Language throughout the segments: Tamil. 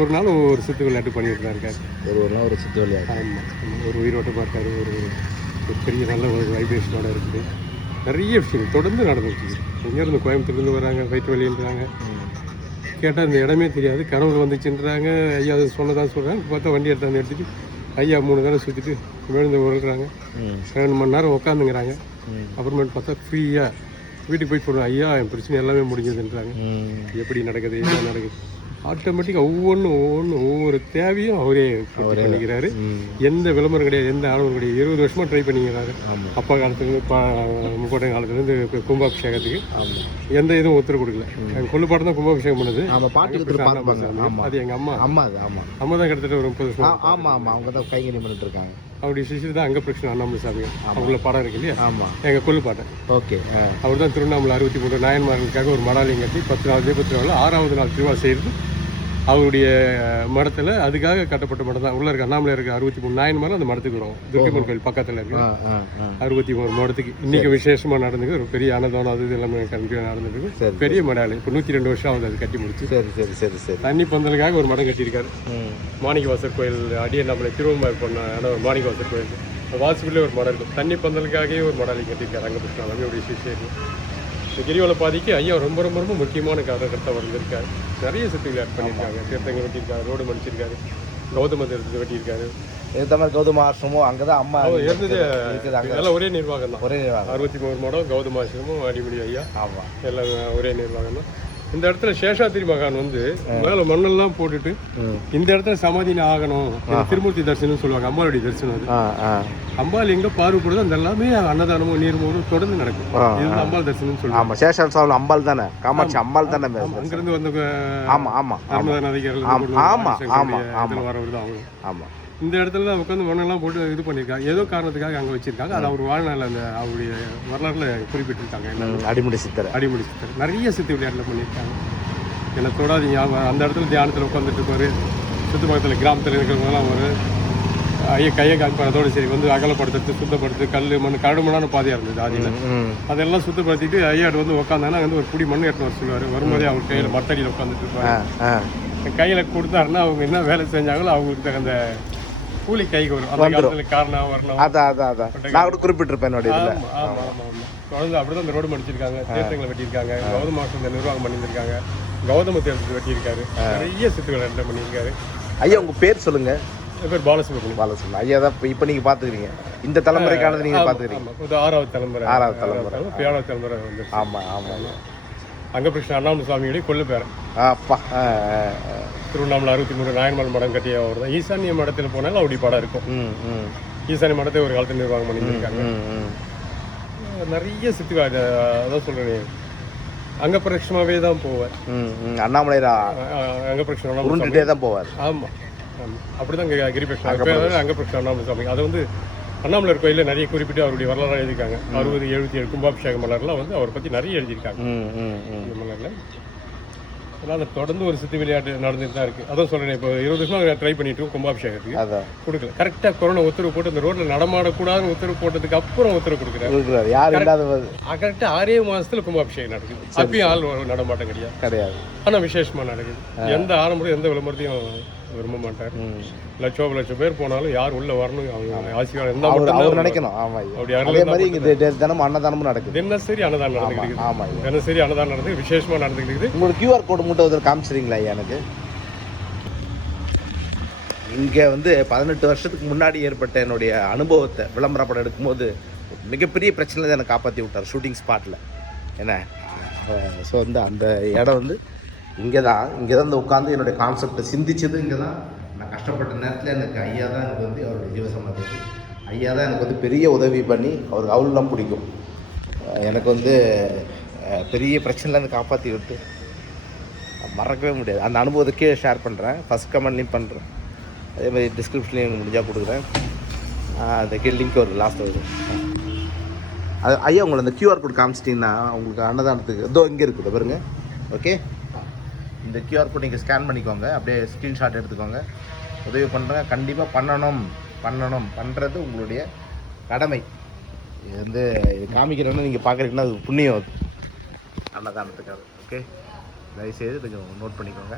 ஒரு நாள் ஒரு சுற்று விளையாட்டு பண்ணிட்டு தான் இருக்காரு. ஒரு நாள் ஒரு சுற்று விளையாட்டு. ஆமாம், ஒரு உயிரோட்டமாக இருக்காரு. ஒரு பெரிய நல்ல ஒரு வைப்ரேஷனோட இருக்குது. நிறைய விஷயங்கள் தொடர்ந்து நடந்துட்டு இருக்குது. எங்கேருந்து கோயம்புத்தூர்லேருந்து வராங்க, வயிற்று வலின்றாங்க. கேட்டால் இந்த இடமே தெரியாது, கனவு வந்துச்சுன்றாங்க. ஐயா அது சொன்னதான் சொல்கிறாங்க. பார்த்தா வண்டி எடுத்தாந்து எடுத்துட்டு ஐயா 3 தடவை சுற்றிட்டு விழுந்து உருள்றாங்க. 2 மணி நேரம் உட்காந்துங்கிறாங்க. அப்புறமேட்டு பார்த்தா ஃப்ரீயாக வீட்டுக்கு போய் சொல்கிறேன், ஐயா என் பிரச்சனை எல்லாமே முடிஞ்சதுன்றாங்க. எப்படி நடக்குது, என்ன நடக்குது, ஆட்டோமேட்டிக்காக ஒவ்வொரு தேவையும் அவரே பண்ணிக்கிறாரு. எந்த விளம்பரம் கிடையாது, எந்த ஆளுநர் கிடையாது. 20 வருஷமாக ட்ரை பண்ணிக்கிறாரு. அப்பா காலத்துலேருந்து முப்பட்டை காலத்துலேருந்து கும்பாபிஷேகத்துக்கு எந்த இதுவும் ஒத்துழைப்பு கொடுக்கல. எங்கள் கொள்ளுப்பாட்டம் தான் கும்பாபிஷேகம் பண்ணுது. அது எங்கள் அம்மா தான் கிட்டத்தட்ட ஒரு 30 வருஷம். அவங்க தான் கைங்கரியம் பண்ணிட்டு இருக்காங்க. அப்படி சிசிட்டு தான் அங்கே பிரச்சனை அண்ணாமலை சாமி அவங்கள படம் இருக்கு இல்லையா, எங்கள் கொள்ளுப்பாட்டன். ஓகே, அவர் தான் திருவண்ணாமலை 63 நாயன்மார்களுக்காக ஒரு மடாலயம் கட்டி 10 நாள் தீபத்திருவிழா 6வது நாள் திருவிழா செய்கிறது அவருடைய மடத்தில். அதுக்காக கட்டப்பட்ட மடம் தான். உள்ள இருக்க அண்ணாமலை இருக்க 63 நாயன்மாரும் அந்த மடத்துக்கு வரும். துர்க்கைமன் கோயில் பக்கத்தில் இருக்கு. 63 மடத்துக்கு இன்னைக்கு விசேஷமாக நடந்துருக்கு. ஒரு பெரிய அன்னதானம் அது இது எல்லாமே கண்டிப்பாக நடந்துருக்கு. பெரிய மடாலயம். இப்போ 102 வருஷம் ஆகுது அது கட்டி முடிச்சு. சரி. தண்ணி பந்தலுக்காக ஒரு மடம் கட்டியிருக்காரு. மாணிக்கவாசர் கோயில் அடியே நம்மளை திருவண்ணாமலை பண்ண மாணிக்கவாசர் கோயில் வாசுக்குள்ளே ஒரு மடம் இருக்கும். தண்ணி பந்தலுக்காகவே ஒரு மடாலயம் கட்டியிருக்காரு. அங்கே பிரச்சனை அப்படியே விசேஷம். இந்த கிரிவல பாதைக்கு ஐயா ரொம்ப ரொம்ப ரொம்ப முக்கியமான காரணக்கர்த்தா வந்திருக்காரு. நிறைய சுற்றி விளையாட்டு பண்ணியிருக்காங்க. தீர்த்தங்க வெட்டியிருக்காரு, ரோடு மடிச்சிருக்காரு, கௌதம தீர்த்தத்தை வெட்டியிருக்காரு. இந்த மாதிரி கௌதம ஆசிரமும் அங்கே தான் அம்மா இருந்தது. எல்லாம் ஒரே நிர்வாகம் தான். 63 மடம் கௌதம ஆசிரமும் அடிமொழி ஐயா எல்லாம் ஒரே நிர்வாகம் தான். இந்த இடத்துல சேஷாத்திரி மகான் வந்து மேலே மண்ணெல்லாம் போட்டுட்டு இந்த இடத்துல சமாதினு ஆகணும். திருமூர்த்தி தரிசனம் சொல்லுவாங்க. அம்பாளுடைய தரிசனம். அது அம்பாள் எங்க பார்வைப்படுதோ அந்த எல்லாமே அன்னதானமும் நீர்மோடும் தொடர்ந்து நடக்கும். இது அம்பாள் தரிசனம் சொல்லுவாங்க. சேஷாத்திரி அம்பாள் தானே, காமாட்சி அம்பாள் தானே. அங்கிருந்து வந்த நர்மதா நதிகள் வரவர் தான் அவங்க. இந்த இடத்துல தான் உட்காந்து மண்ணெல்லாம் போட்டு இது பண்ணியிருக்காங்க. ஏதோ காரணத்துக்காக அங்கே வச்சிருக்காங்க. அது அவர் வாழ்நாள் அந்த அவருடைய வரலாறுல குறிப்பிட்டிருக்காங்க. அடிமுடி சித்தர் நிறைய சித்து விளையாட்டில் பண்ணியிருக்காங்க. என்னை தொடாதீங்க. அந்த இடத்துல தியானத்தில் உட்காந்துட்டு இருப்பாரு. சுற்று பக்கத்தில் கிராமத்தில் இருக்கிறவங்கலாம் ஒரு ஐயா கையை காமிப்பார். அதோடு சரி வந்து அகலப்படுத்துறது, சுத்தப்படுத்து, கல் மண் கடுமணான பாதையாக இருந்தது ஆதியில். அதெல்லாம் சுத்தப்படுத்திட்டு ஐயாட்டு வந்து உட்காந்தாங்கன்னா வந்து ஒரு குடி மண் எடுத்து வர சொல்லுவார். வரும்போதே அவர் கையில் மத்தடியில் உட்காந்துட்டு இருப்பாரு. கையில் கொடுத்தாருன்னா அவங்க என்ன வேலை செஞ்சாங்களோ அவங்களுக்கு தகுந்த கூலி கைக்கு வரும். அந்த காலத்துல காரணம் வரணும். நான் கூட குறிப்பிட்டிருப்பேன் என்னோட இதுல. குழந்தை அப்படிதான் இந்த ரோடு மடிச்சிருக்காங்க, தீர்த்தங்களை வெட்டியிருக்காங்க, கௌதம இந்த நிர்வாகம் பண்ணியிருக்காங்க, கௌதம தீர்த்தத்தை வெட்டியிருக்காரு, நிறைய சித்துக்களை என்ன பண்ணியிருக்காரு. ஐயா உங்க பேர் சொல்லுங்க. என் பேர் பாலசுப்ரமணியம். ஐயா தான் இப்போ நீங்க பாத்துக்கிறீங்க. இந்த தலைமுறைக்கானது நீங்க பாத்துக்கிறீங்க. 6வது தலைமுறை 7வது தலைமுறை வந்து. ஆமா அங்கபிருஷ்ண அண்ணாமலை சுவாமியுடைய கொள்ளு பேரன். அப்பா திருவண்ணாமலை 63 நாயன்மால் மடம் கட்டிய அவர் தான். ஈசானிய மடத்தில் போனாலும் அப்படி படம் இருக்கும். ஈசானிய மடத்தை ஒரு காலத்தில் நிர்வாகம் பண்ணியிருக்காங்க. நிறைய சுற்றி அதான் சொல்றேன். அங்க பிரட்சமாவே தான் போவார் அண்ணாமலை. அங்க பிரட்சம் தான் போவார். ஆமா அப்படிதான் கிரிபிரட்சம் அங்க பிரட்சம் அண்ணாமலை சுவாமி. அதை வந்து அண்ணாமலர் கோயிலில் நிறைய குறிப்பிட்டு அவருடைய வரலாறு எழுதியிருக்காங்க. 60, 77 கும்பாபிஷேக மலர்லாம் வந்து அவரை பற்றி நிறைய எழுதியிருக்காங்க இந்த மலரில். அதனால் தொடர்ந்து ஒரு சித்து விளையாட்டு நடந்துட்டு தான் இருக்குது. அதான் சொல்கிறேன். இப்போ 20 வருஷமாக ட்ரை பண்ணிட்டு இருக்கோம் கும்பாபிஷேகத்துக்கு. கொடுக்கல. கரெக்டாக கொரோனா உத்தரவு போட்டு அந்த ரோட்டில் நடமாடக்கூடாதுன்னு உத்தரவு போட்டதுக்கு அப்புறம் உத்தரவு கொடுக்குறாரு. கரெக்டாக 6 மாதத்துல கும்பாபிஷேகம் நடக்குது. அப்பயும் ஆள் நடமாட்டம் கிடையாது. ஆனால் விசேஷமாக நடக்குது. எந்த ஆரம்பம் எந்த விளம்பரத்தையும் விரும்ப மாட்டார். லட்சம் பேர் போனாலும் யார் உள்ள வரணும் அவங்க ஆசீர்வாதம் நினைக்கணும். தினமும் அன்னதானமும் நடக்குது. தினசரி அன்னதானம் நடந்துக்கிட்டு தினசரி அன்னதானம் நடந்து விசேஷமா நடந்துக்கிட்டு. உங்களுக்கு QR கோடு மட்டும் காமிச்சிருங்களா எனக்கு? இங்கே வந்து 18 வருஷத்துக்கு முன்னாடி ஏற்பட்ட என்னுடைய அனுபவத்தை விளம்பர படம் எடுக்கும்போது மிகப்பெரிய பிரச்சனை தான் என்னை காப்பாற்றி விட்டார் ஷூட்டிங் ஸ்பாட்டில். என்ன ஸோ வந்து அந்த இடம் வந்து இங்கே தான் இந்த உட்காந்து என்னுடைய கான்செப்டை சிந்திச்சது இங்கே தான். நான் கஷ்டப்பட்ட நேரத்தில் எனக்கு ஐயா தான் எனக்கு வந்து அவருடைய ஜீவசமாதி. ஐயா தான் எனக்கு வந்து பெரிய உதவி பண்ணி அவருக்கு அவ்வளோலாம் பிடிக்கும். எனக்கு வந்து பெரிய பிரச்சனைலேருந்து காப்பாற்றி விட்டு மறக்கவே முடியாது. அந்த அனுபவத்தை கீழே ஷேர் பண்ணுறேன். ஃபஸ்ட் கமெண்ட்லேயும் பண்ணுறேன். அதே மாதிரி டிஸ்கிரிப்ஷன்லேயும் முடிஞ்சால் கொடுக்குறேன். அந்த கீழே லிங்க் வருது, லாஸ்ட் வருது. அது ஐயா உங்களை அந்த QR கோட் காமிச்சிட்டிங்கன்னா உங்களுக்கு அன்னதானத்துக்கு இதோ இங்கே இருக்குது பாருங்க. ஓகே, இந்த QR கோட் நீங்கள் ஸ்கேன் பண்ணிக்கோங்க. அப்படியே ஸ்க்ரீன்ஷாட் எடுத்துக்கோங்க. உதவி பண்ணுறேன். கண்டிப்பாக பண்ணுறது உங்களுடைய கடமை. இது வந்து காமிக்கிறேன்னு நீங்கள் பார்க்குறீங்கன்னா அது புண்ணியம் அது அன்னதானத்துக்காக. ஓகே, தயவுசெய்து கொஞ்சம் நோட் பண்ணிக்கோங்க.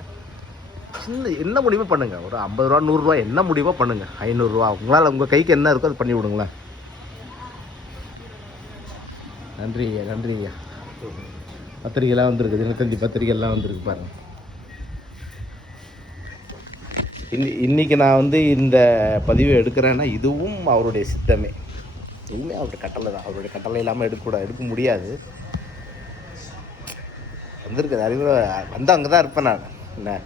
சின்ன என்ன முடியுமோ பண்ணுங்கள். ஒரு 50 ரூபா 100 ரூபா என்ன முடியுமோ பண்ணுங்கள். 500 ரூபா உங்களால் உங்கள் கைக்கு என்ன இருக்கோ அது பண்ணி விடுங்களேன். நன்றி ஐயா, நன்றி ஐயா. பத்திரிகைலாம் வந்திருக்கு, தினத்தந்தி பத்திரிகைலாம் வந்திருக்கு பாருங்கள். இன்றைக்கி நான் வந்து இந்த பதிவை எடுக்கிறேன்னா இதுவும் அவருடைய சித்தமே, எதுவுமே அவருடைய கட்டளை தான். அவருடைய கட்டளை இல்லாமல் எடுக்க முடியாது. வந்திருக்குது அறிவு வந்து அங்கே தான் இருப்பேன் நான். என்ன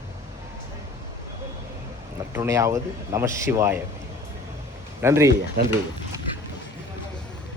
நற்றுணையாவது நம சிவாய. நன்றி ஐயா, நன்றி.